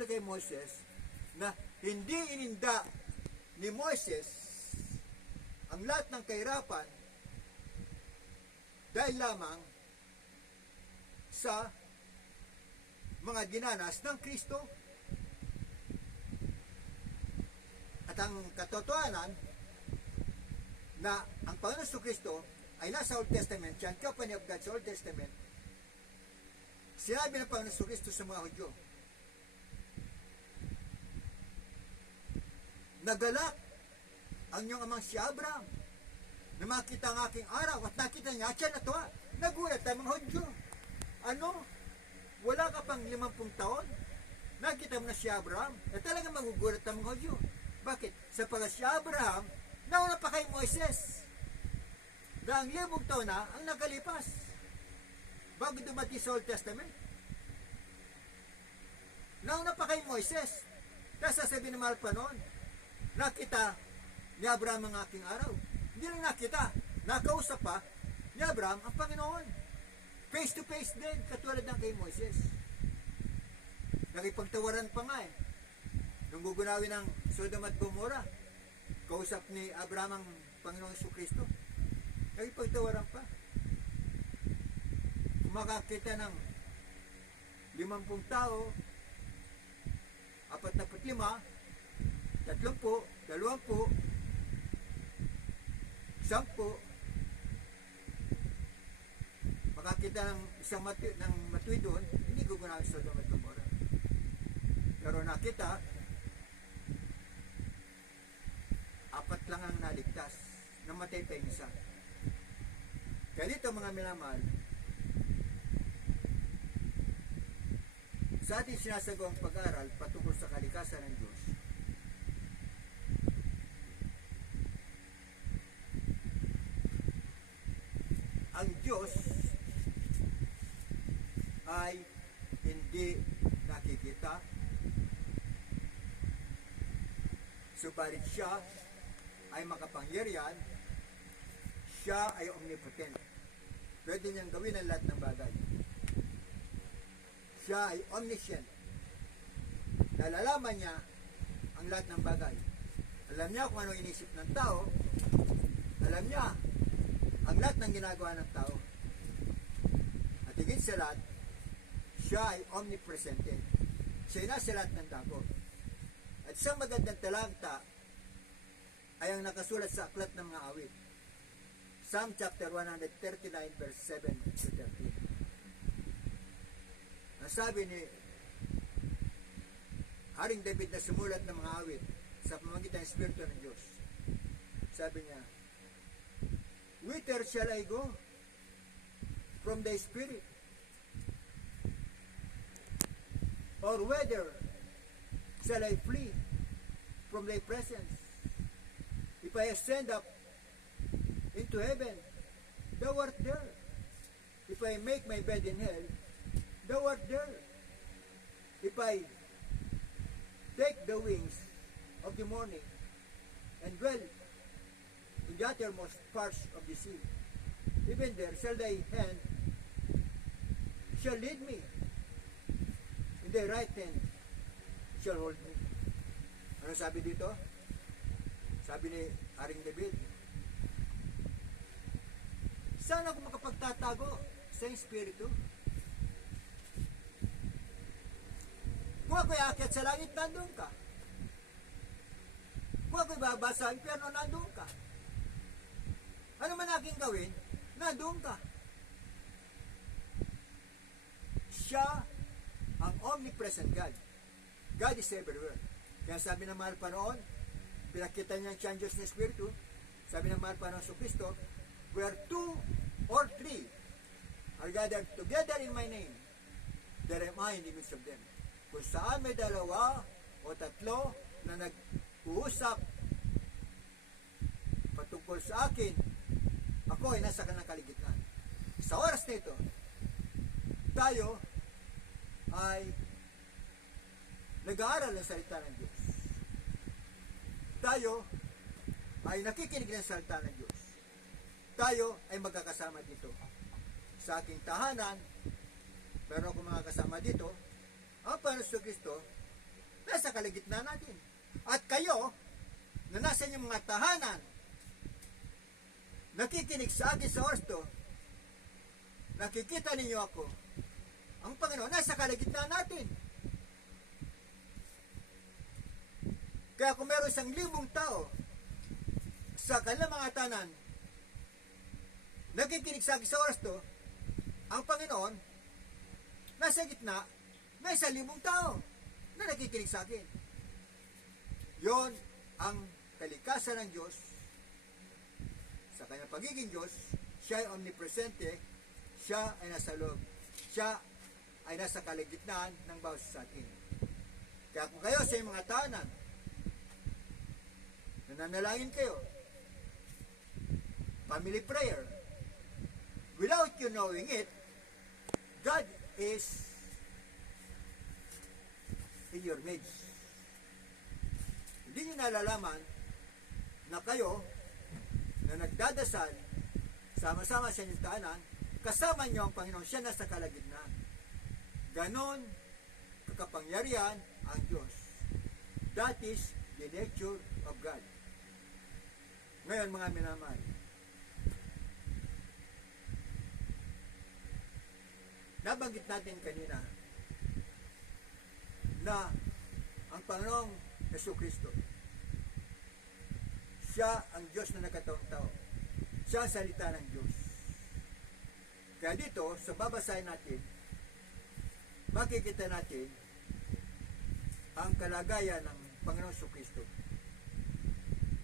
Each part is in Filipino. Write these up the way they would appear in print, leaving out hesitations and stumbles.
katulad kay Moses, na hindi ininda ni Moses ang lahat ng kahirapan dahil lamang sa mga dinanas ng Kristo. At ang katotohanan na ang Panginoon Kristo ay nasa Old Testament, siya ang company of God sa Old Testament. Sinabi ng Panginoon Kristo sa mga Hudyo, nagalak ang iyong amang si Abraham na makita ang aking araw at nakita niya siya na tuwa. Nagulat ang mga Hudyo. Ano? Wala ka pang 50 taon? Nakita mo na si Abraham? Na talagang magugulat ang mga Hudyo. Bakit? Sapagkat si Abraham nauna pa kay Moises. Na ang 1,000 taon na ang nakalipas bago dumating sa Old Testament. Nauna pa kay Moises. Kaya sasabihin ng mahal pa noon, nakita ni Abraham ang aking araw. Hindi lang nakita, nakausap pa ni Abraham ang Panginoon. Face to face din, katulad ng kay Moises. Nakipagtawaran pa nga eh. Nung gugunawin ng Sodom at Gomorrah, kausap ni Abraham ang Panginoong Jesucristo. Nakipagtawaran pa. Kung makakita ng 50 tao, 45, 30, 20, 10, makakita ng isang matwi doon, hindi gugunawin sa Sodom at Gomorrah. Pero nakita, 4 lang ang naligtas, namatay pa yung isa. Kaya dito mga minamahal, sa ating sinasagawang pag-aaral patungkol sa kalikasan ng Diyos, ang Diyos ay hindi nakikita, subalit siya ay makapangyarihan, siya ay omnipotent. Pwede niyang gawin ang lahat ng bagay. Siya ay omniscient. Nalalaman niya ang lahat ng bagay. Alam niya kung ano inisip ng tao. Alam niya ang lahat ng ginagawa ng tao. At higit sa lahat, siya ay omnipresente. Siya ay nasa lahat ng dako. At isang magandang talanta ay ang nakasulat sa aklat ng mga awit. Psalm chapter 139 verse 7 to 13. Ang sabi ni Haring David na sumulat ng mga awit sa pamamagitan ng Espiritu ng Diyos. Sabi niya, whither shall I go from thy spirit? Or whither shall I flee from thy presence? If I ascend up into heaven, thou art there. If I make my bed in hell, thou art there. If I take the wings of the morning and dwell in the uttermost parts of the sea, even there shall thy hand shall lead me, in thy right hand shall hold me. Ano sabi dito? Sabi ni Haring David, saan ako makapagtatago sa Espiritu? Kung ako'y aakyat sa langit, nandun ka. Kung ako'y bababa sa impyerno, nandun ka. Ano man aking gawin, nandun ka. Siya ang omnipresent God. God is everywhere. Kaya sabi ng mahal pa noon, pinakita niya ang Diyos na Espiritu, sabi ng mahal pa noon sa Kristo, where 2 or 3 are gathered together in my name, there am I in the midst of them. Kung saan may 2 o 3 na nag-uusap patungkol sa akin, ako ay nasa kanang kaligitnaan. Sa oras nito, tayo ay nag-aaral ng salita ng Diyos. Tayo ay nakikinig ng salita ng Diyos. Tayo ay magkakasama dito sa aking tahanan, pero kung makakasama dito, ang Panginoon Kristo, nasa kalagitnaan natin. At kayo, na nasa inyong mga tahanan, nakikinig sa akin sa oras to, nakikita ninyo ako, ang Panginoon nasa kalagitnaan natin. Kaya kung meron 1,000 tao sa kanilang mga tahanan, nakikinig sa akin sa oras to, ang Panginoon nasa gitna, may 1,000 tao na nakikinig sa akin. Yon ang kalikasan ng Diyos. Sa kanyang pagiging Diyos, siya ay omnipresente, siya ay nasa loob, siya ay nasa kalagitnaan ng bawat sa atin. Kaya kung kayo sa inyong mga tahanan, nananalangin kayo, family prayer, without you knowing it, God is in your midst. Hindi nyo nalalaman na kayo na nagdadasal sama-sama sa inyong tahanan, kasama nyo ang Panginoon, siya nasa kalagitnaan. Ganon kakapangyarihan ang Diyos. That is the nature of God. Ngayon mga minamahal, nabanggit natin kanina na ang Panginoong Jesucristo, siya ang Diyos na nagkataong tao. Siya ang salita ng Diyos. Kaya dito, sa babasahin natin, makikita natin ang kalagayan ng Panginoong Jesucristo.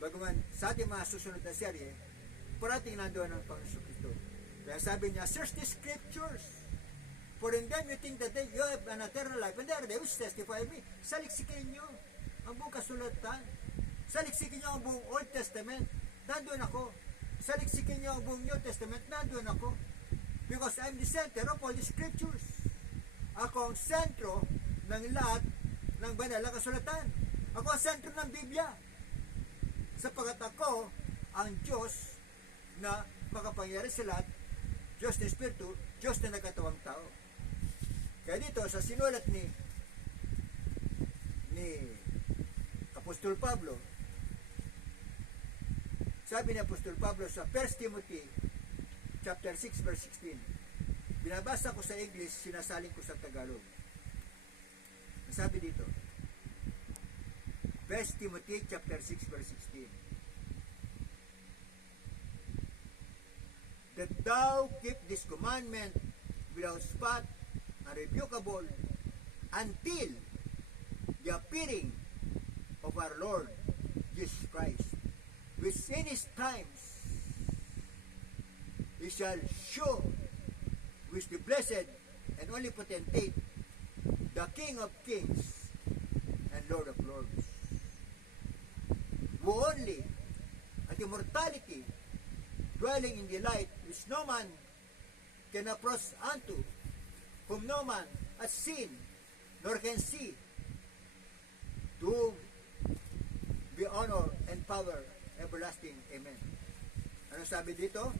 Bagaman sa ating mga susunod na serye, parating nandoon ang Panginoong Jesucristo. Kaya sabi niya, search the scriptures, for in them you think that you have an eternal life, and there they will testify of me. Saliksikin nyo ang buong kasulatan. Saliksikin nyo ang buong Old Testament, nandoon ako. Saliksikin nyo ang buong New Testament, nandoon ako. Because I'm the center of all the scriptures. Ako ang sentro ng lahat ng banal na kasulatan. Ako ang sentro ng Biblia. Sapagat ako ang Diyos na makapangyari sa lahat, Diyos na Espiritu, Diyos na nagkatawang tao. Kaya dito, sa sinulat ni Apostol Pablo, sabi ni Apostol Pablo sa 1 Timothy chapter 6 verse 16, binabasa ko sa English, sinasalin ko sa Tagalog. Sabi dito, 1 Timothy chapter 6 verse 16, that thou keep this commandment without spot and rebukable until the appearing of our Lord Jesus Christ, which in his times he shall show with the blessed and only potentate, the King of kings and Lord of lords, who only at immortality, dwelling in the light which no man can approach unto, whom no man has seen nor can see, to whom be honor and power everlasting. Amen. Ano sabi dito?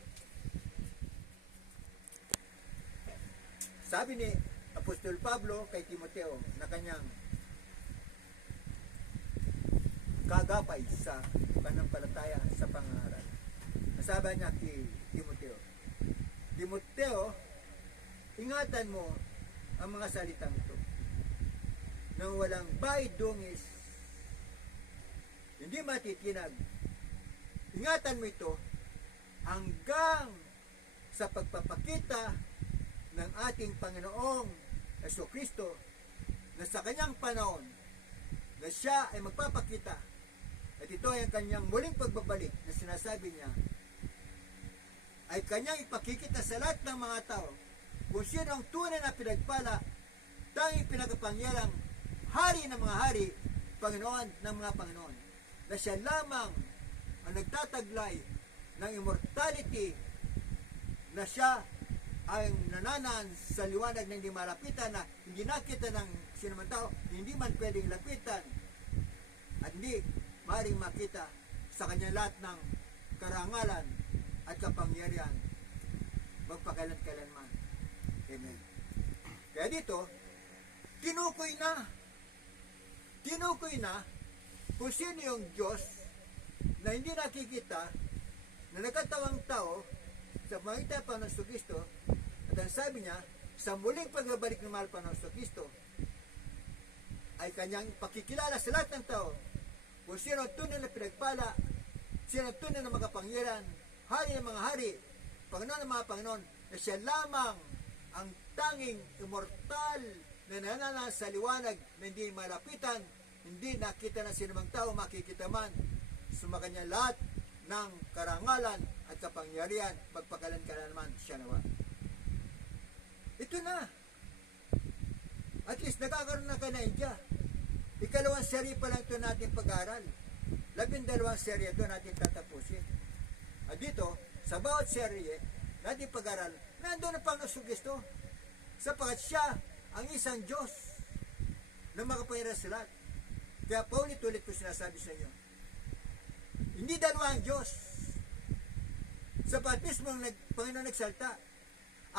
Sabi ni Apostol Pablo kay Timoteo na kanyang kagapay sa panampalataya sa pangangaral. Nasabi niya kay Timoteo, Timoteo, ingatan mo ang mga salitang ito nang walang baydungis, hindi matitinag. Ingatan mo ito hanggang sa pagpapakita ng ating Panginoong Jesucristo, na sa kanyang panahon na siya ay magpapakita, at ito ay ang kanyang muling pagbabalik na sinasabi niya ay kanyang ipakikita sa lahat ng mga tao kung sino ang tunay na pinagpala, tanging pinakapangyarang hari ng mga hari, Panginoon ng mga Panginoon, na siya lamang ang nagtataglay ng immortality, na siya ang nananan sa liwanag na hindi malapitan, na hindi nakita ng sinuman tao, hindi man pwedeng lapitan, at hindi maaaring makita sa kanya lahat ng karangalan at kapangyarihan magpakailan-kailanman. Amen. Kaya dito, tinukoy na tinukoy na kung sino yung Diyos na hindi nakikita, na nagkatawang tao sa pamagitan pa ng Kristo. At ang sabi niya, sa muling pagbabalik ng mahal pa ng Kristo, ay kanyang pakikilala sa lahat ng tao kung sino ang tunay na pinagpala, sino ang tunay na makapangyarihan, hari ng mga hari, Panginoon ng mga Panginoon, na siya lamang ang tanging immortal na nananahan sa liwanag na hindi malapitan, hindi nakita ng sinumang tao, makikita man, sumakanya lahat ng karangalan at kapangyarihan, pagpakalan-kalan naman siya nawa. Ito na. At least nakakaroon na ka na India. Ikalawang serye pa lang ito natin pag-aaral. 12 serye ito natin tatapusin. At dito, sa bawat serye natin pag-aaral, nandun ang Panginoon Kristo. Sapagat siya ang isang Diyos na makapangyarihan sa lahat. Kaya paulit-ulit ko sinasabi sa inyo, hindi dalawa ang Diyos. Sapagat mismo ang Panginoon nagsalta,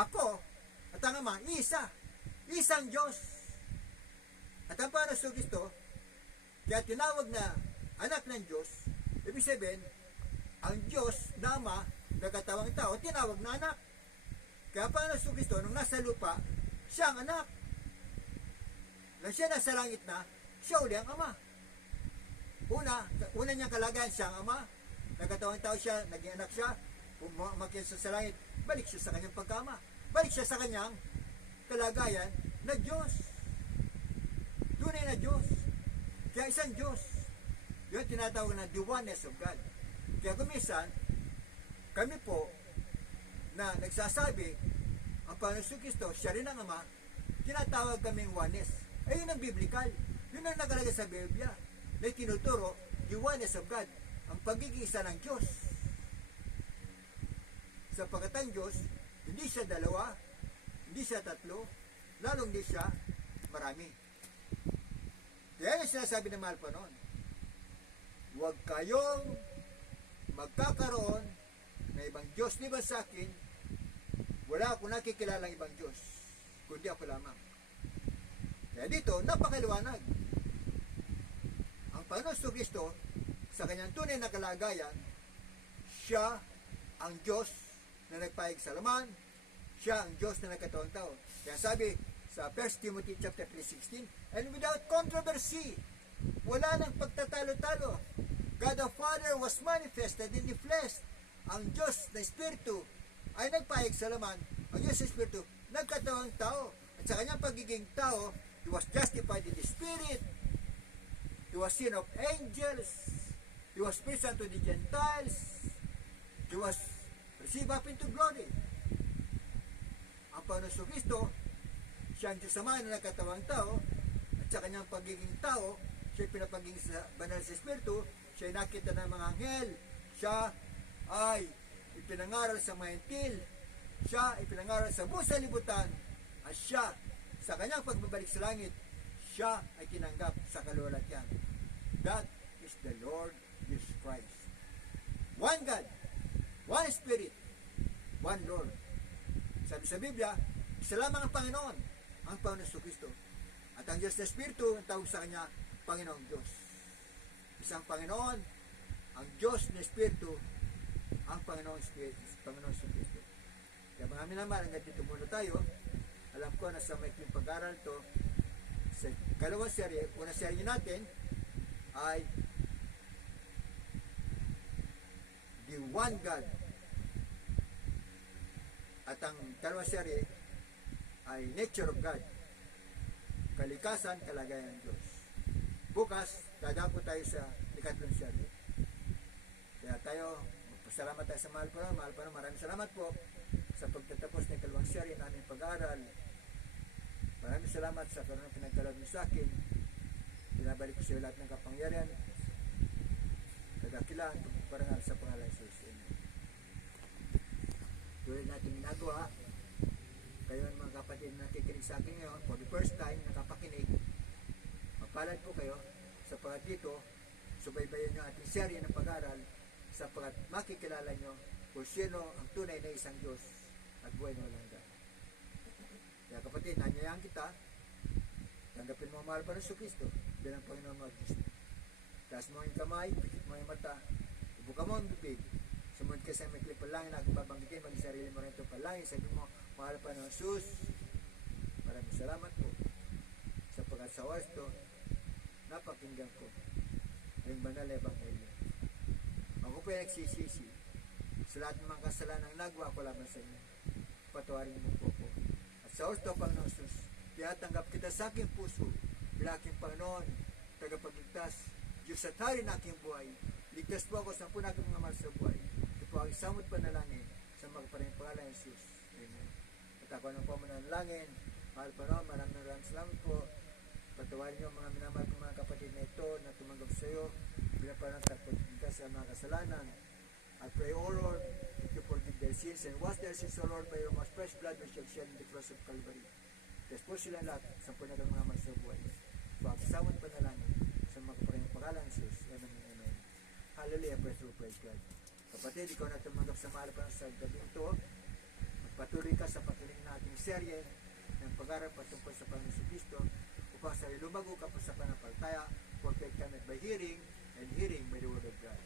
ako at ang Ama, isang Diyos. At ang Panginoon Kristo, kaya tinawag na anak ng Diyos, ibig sabihin, ang Diyos na Ama, nagkatawang tao, tinawag na anak. Kaya ang Panginoon Kristo, nung nasa lupa, siya ang anak. Nang siya nasa langit na, siya uli ang Ama. Una niyang kalagayan, siya ang Ama, nagkatawang tao siya, naging anak siya, umakyat siya sa langit, balik siya sa kanyang pagkama. Balik siya sa kanyang kalagayan na Diyos. Tunay na Diyos. Kaya isang Diyos. Yun tinatawag na the oneness of God. Kaya kumisan, kami po na nagsasabi, ang Panginoon Kristo, siya rin ang Ama, tinatawag kaming oneness. Ayun ang biblical. Yun ang nakalagay sa Biblia na tinuturo the oneness of God, ang pagiging isa ng Diyos. Sapagkat ang Diyos, hindi siya dalawa, hindi siya tatlo, lalong hindi siya marami. Kaya yung sinasabi ng mahal pa noon, huwag kayong magkakaroon na ibang Diyos liban sa akin, wala akong nakikilalang ibang Diyos, kundi ako lamang. Kaya dito, napakaliwanag. Ang Panginoon Kristo, sa kanyang tunay na kalagayan, siya ang Diyos na nagpahig sa laman, siya ang Diyos na nagkatawang tao. Kaya sabi sa 1 Timothy chapter 3:16, and without controversy, wala nang pagtatalo-talo. God the Father was manifested in the flesh. Ang Diyos na Espiritu ay nagpahig sa laman. Ang Diyos na Espiritu nagkatawang tao. At sa kanyang pagiging tao, He was justified in the Spirit. He was seen of angels. He was present to the Gentiles. He was received up into glory. Ang Panginoon Kristo, siya ang Diyos Ama na nagkatawang tao, at sa kanyang pagiging tao, siya pinapaging sa banal sa Espiritu, siya ay nakita ng mga anghel, siya ay ipinangaral sa mga hentil, siya ay ipinangaral sa buong sanlibutan, at siya, sa kanyang pagbabalik sa langit, siya ay tinanggap sa kaluwalhatian. That is the Lord Jesus Christ. One God, one Spirit, one Lord. Sabi sa Biblia, isa lamang ang Panginoon, ang Panginoon Kristo. At ang Diyos na Espiritu, ang tawag sa Kanya, Panginoong Diyos. Isang Panginoon, ang Diyos na Espiritu, ang Panginoong Kristo. Kaya mga minamahal, hanggang dito muna tayo. Alam ko na sa maikling pag-aral to, sa kalawang serye, unang serye natin ay the one God. At ang dalawang serye ay nature of God. Kalikasan, kalagayan ng Diyos. Bukas, dadako tayo sa ikatlong serye. Kaya tayo, magpasalamat tayo sa mahal pa. Maraming salamat po sa pagtatapos ng kalawang serye namin pag-aaral. Maraming salamat sa karunang pinagkaloob niyo sa akin. Pinabalik ko sa iyo lahat ng kapangyarihan, kadakilaan, pagpaparangal sa pangalan sa Jesus. Tulad natin ginagawa, kayo mga kapatid na nakikinig sa akin ngayon, for the first time, nakapakinig, magpalad po kayo, sapagat dito, subaybayan nyo ating serye ng pag-aaral, sapagat makikilala nyo kung sino ang tunay na isang Diyos at buhay na walang hanggan. Kaya kapatid, nanyayahan kita Tanggapin mo ang mahal pa ng Kristo bilang Panginoon mo at Diyos mo. Taas mo yung kamay, pikit mo yung mata, ibuka mo ang bibig, sumunod ka sa may palangin na babanggitin, maging sarili mo rin itong palangin, sabi mo, mahal pa ng Jesus, maraming salamat po sapagkat sa oras to, napakinggan ko yung banal na ebanghelyo. Ako po ay nagsisisi sa lahat ng mga kasalanan nagawa ko lamang sa inyo. Patawarin mo po ako. At sa oras to, Panginoon Jesus, tinatanggap kita sa aking puso bilang aking Panginoon, tagapagligtas, Diyos at hari na aking buhay. Ligtas po ako sa po na aking mga mahal sa buhay. Ito po ang samot panalangin sa magparing pangalan ng Jesus. Amen. At ako nang po manalangin. Mahal pa noon, maraming salamat po. Patawarin niyo mga minamahal kong mga kapatid na ito na tumanggap sa iyo bilang parang tagapagligtas sa mga kasalanan. I pray, O Lord, that you forgive their sins and wash their sins, O Lord, by your most precious blood which you have shed in the cross of Calvary. Tapos po sila lahat sa po na mga mahal sa buhay. So, ang samot panalangin sa mga kaparang pangalan ng Jesus. Amen and amen. Hallelujah, praise God. Kapatid, ikaw na tumanggap sa mahal pa sa gabi ito. Magpatuloy ka sa patuloy nating serye ng pag-aaral patungkol sa Panginoon Kristo upang sa lumago ka po sa panampalataya, for faith cometh by hearing, and hearing by the word of God.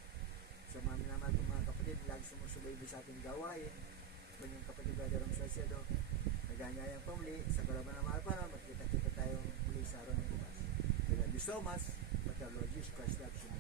Sa mga minamahal kong mga kapatid, lagi sumusubayba sa ating gawain. Kanyang kapatid Brother Ram Salcedo, naganyayang pamuli sa kalaban ng mahal pa na magkita-kita tayong muli sa araw ng bukas. We love you so much, but the Lord Jesus Christ loves you.